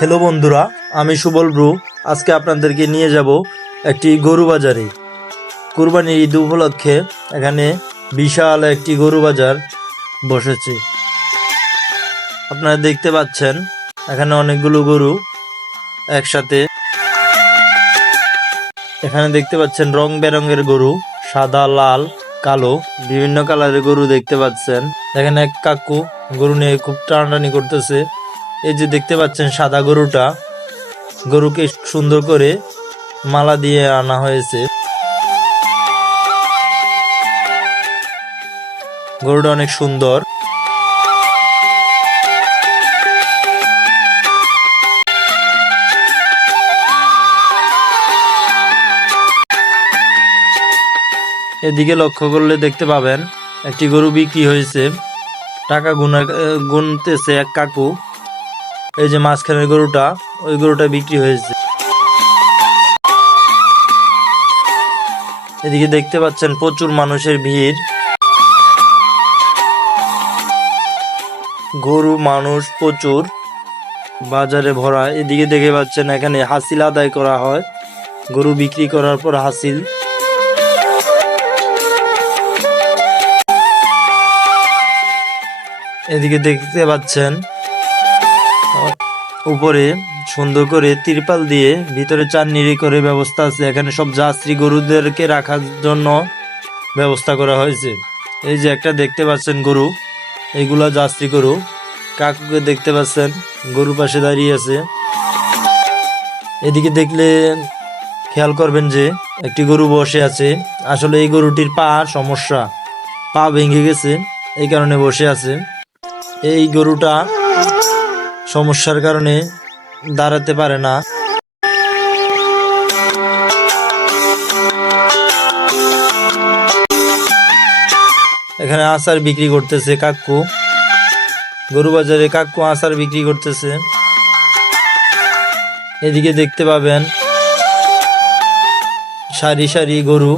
Hello বন্ধুরা, আমি Subal Bru. আজকে আপনাদেরকে নিয়ে যাব একটি গরু বাজারে। কুরবানির ঈদ উপলক্ষে এখানে বিশাল একটি গরু বাজার বসেছে। আপনারা দেখতে পাচ্ছেন এখানে অনেকগুলো গরু একসাথে। এখানে দেখতে পাচ্ছেন রং বেরঙের গরু, সাদা, লাল, কালো, বিভিন্ন কালারের গরু দেখতে পাচ্ছেন। এখানে এক কাকু গরু নিয়ে খুব টানাটানি করতেছে। এই যে দেখতে পাচ্ছেন সাদা গরুটা, গরুকে সুন্দর করে মালা দিয়ে আনা হয়েছে। গরুটা অনেক সুন্দর। এদিকে লক্ষ্য করলে দেখতে পাবেন একটি গরু বিক্রি হয়েছে। টাকা গুনতেছে এক কাকু। এই যে মাঝখানের গরুটা, ওই গরুটা বিক্রি হয়েছে। এদিকে দেখতে পাচ্ছেন প্রচুর মানুষের ভিড়, গরু মানুষ প্রচুর, বাজারে ভরা। এদিকে দেখে পাচ্ছেন এখানে হাসিল আদায় করা হয়, গরু বিক্রি করার পর হাসিল। এদিকে দেখতে পাচ্ছেন উপরে সুন্দর করে তিরপাল দিয়ে ভিতরে চাননি করে ব্যবস্থা আছে। এখানে সব যাত্রী গরুদেরকে রাখার জন্য ব্যবস্থা করা হয়েছে। এই যে একটা দেখতে পাচ্ছেন গরু, এইগুলা যাত্রী গরু। কাকুকে দেখতে পাচ্ছেন গরু পাশে দাঁড়িয়ে আছে। এদিকে দেখলে খেয়াল করবেন যে একটি গরু বসে আছে। আসলে এই গরুটির সমস্যা, পা ভেঙে গেছে, এই কারণে বসে আছে। এই গরুটা সমস্যার কারণে দাঁড়াতে পারে না। এখানে আচার বিক্রি করতেছে কাকু, গরু বাজারে কাকু আচার বিক্রি করতেছে। এদিকে দেখতে পাবেন সারি সারি গরু,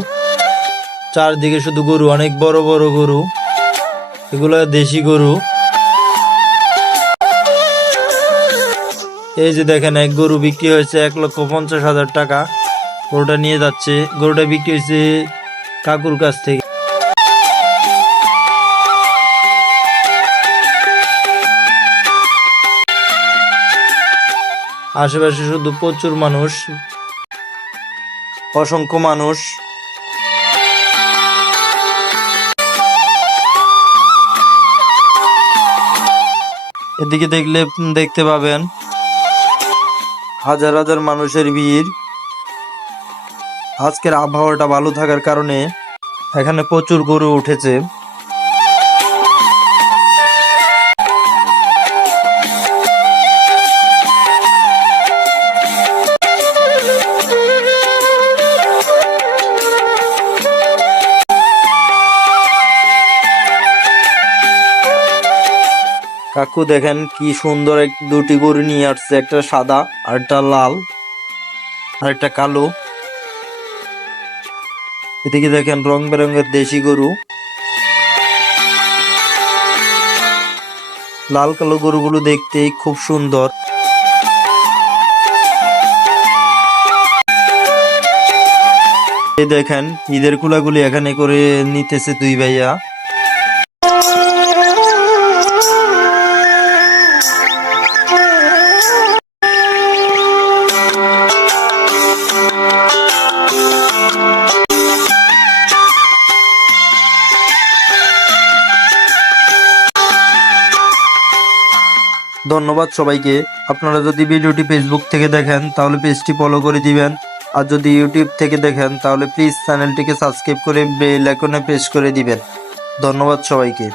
চারদিকে শুধু গরু, অনেক বড় বড় গরু। এগুলো দেশি গরু। এই যে দেখেন এক গরু বিক্রি হয়েছে 1,50,000 টাকা। গরুটা নিয়ে যাচ্ছে। গরুটা বিক্রি হয়েছে কাকুর কাছ থেকে। আশেপাশে শুধু প্রচুর মানুষ, অসংখ্য মানুষ। এদিকে দেখতে পাবেন হাজার হাজার মানুষের ভিড়। আজকের আবহাওয়াটা ভালো থাকার কারণে এখানে প্রচুর গরু উঠেছে। কাকু দেখেন কি সুন্দর দুটি গরু নিয়ে আসছে, একটা সাদা আর একটা লাল আর একটা কালো। এদিকে দেখেন রং বেরঙের দেশি গরু। লাল কালো গরুগুলো দেখতে খুব সুন্দর। এই দেখেন ঈদের কুলাগুলি এখানে করে নিতেছে দুই ভাইয়া। ধন্যবাদ সবাইকে। আপনারা যদি ভিডিওটি ফেসবুক থেকে দেখেন তাহলে পেজটি ফলো করে দিবেন, আর যদি ইউটিউব থেকে দেখেন তাহলে প্লিজ চ্যানেলটিকে সাবস্ক্রাইব করে বেল আইকনে প্রেস করে দিবেন। ধন্যবাদ সবাইকে।